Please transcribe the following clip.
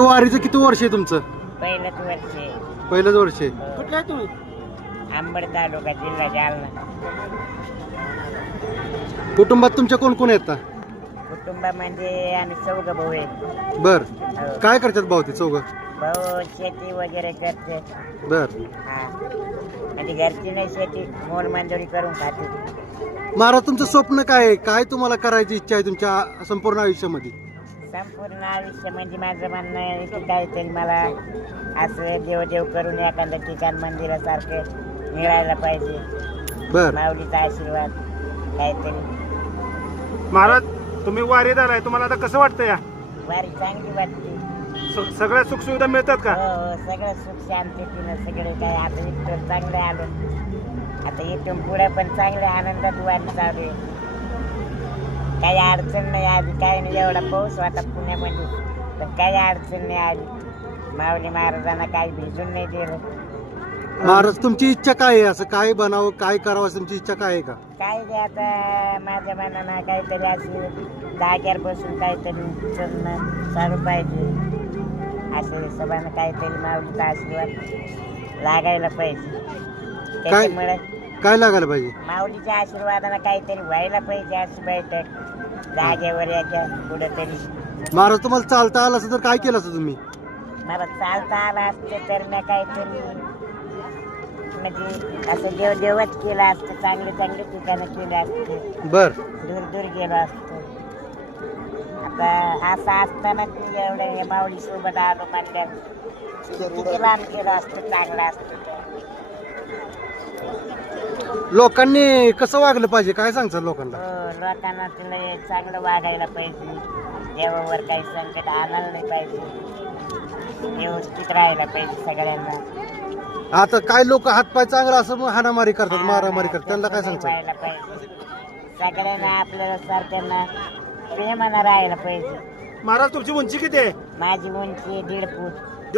वारीचं किती वर्ष आहे तुमचं? पहिलंच वर्ष आहे. पहिलंच वर्ष आहे. कुठला आहे तुम्ही? आंबड तालुका जिल्हा जालना. कुटुंबात तुमच्या कोण कोण येतात? कुटुंबामध्ये आम्ही चौघ भाऊ आहे. बर, हो. काय करतात भाऊ ते चौघं? भाऊ शेती वगैरे करते. बर, हा, म्हणजे घरची नाही शेती, मोल मंजुरी करून खाते. महाराज तुमचं स्वप्न काय आहे? काय तुम्हाला करायची इच्छा आहे तुमच्या संपूर्ण आयुष्यामध्ये? संपूर्ण आयुष्य म्हणजे माझं म्हणणं आहे की काहीतरी मला असं देव करून एखादं ठिकाण मंदिरासारखं मिळायला पाहिजे. बर, माऊलीचा आशीर्वाद काहीतरी. महाराज तुम्ही वारीत आलाय, तुम्हाला आता कसं वाटतं? या वारी चांगली वाटते. सगळ्या सुखसुविधा मिळतात का? हो, सगळं सुख शांतीनं सगळे काय. आता इथून चांगले आलो, आता इथून पुढे पण चांगले आनंदात वारी चालू आहे. काही अडचण नाही आली, काही नाही. एवढा पाऊस होता पुण्यामध्ये पण काही अडचण नाही आली. माऊली महाराजांना काही भिजून नाही दिलं. महाराज तुमची इच्छा काय आहे? असं काय बनावं, काय करावं असं तुमची इच्छा काय आहे का? काय ते आता माझ्या मनानं काहीतरी अशी जाग्यावर बसून काहीतरी चलणं चालू पाहिजे. असे सगळ्यांना काहीतरी माऊलीचा आशीर्वाद लागायला पाहिजे. त्याच्यामुळे काय लागायला पाहिजे? माऊलीच्या आशीर्वादानं काहीतरी व्हायला पाहिजे. अशी बैठक जागेवर याच्या कुठंतरी. महाराज तुम्हाला चालता आलं असं तर काय केलं असं तुम्ही? मला चालता आलं असतं तर मी काहीतरी म्हणजे असं देवच केलं असतं. चांगले चांगले ठिकाणं केले असते. बर, दूर गेलो असतो. आता असं असताना मी एवढं माऊली सोबत आलो म्हणल्यावर किती लांब केलं असतं, चांगलं असतं. लोकांनी कसं वागलं पाहिजे काय सांगतात लोकांना? हो, लोकांना तुला चांगलं वागायला पाहिजे. देवावर काही संकट आणायला नाही पाहिजे. व्यवस्थित राहायला पाहिजे सगळ्यांना. आता काय लोक हातपाय चांगला असं हाणामारी करतात, मारामारी करतात, त्यांना काय सांगतात? राहायला पाहिजे सगळ्यांना. आपल्या सारख्यांना प्रेमानं राहायला पाहिजे. महाराज तुमची उंची किती आहे? माझी उंची 1.5 फूट.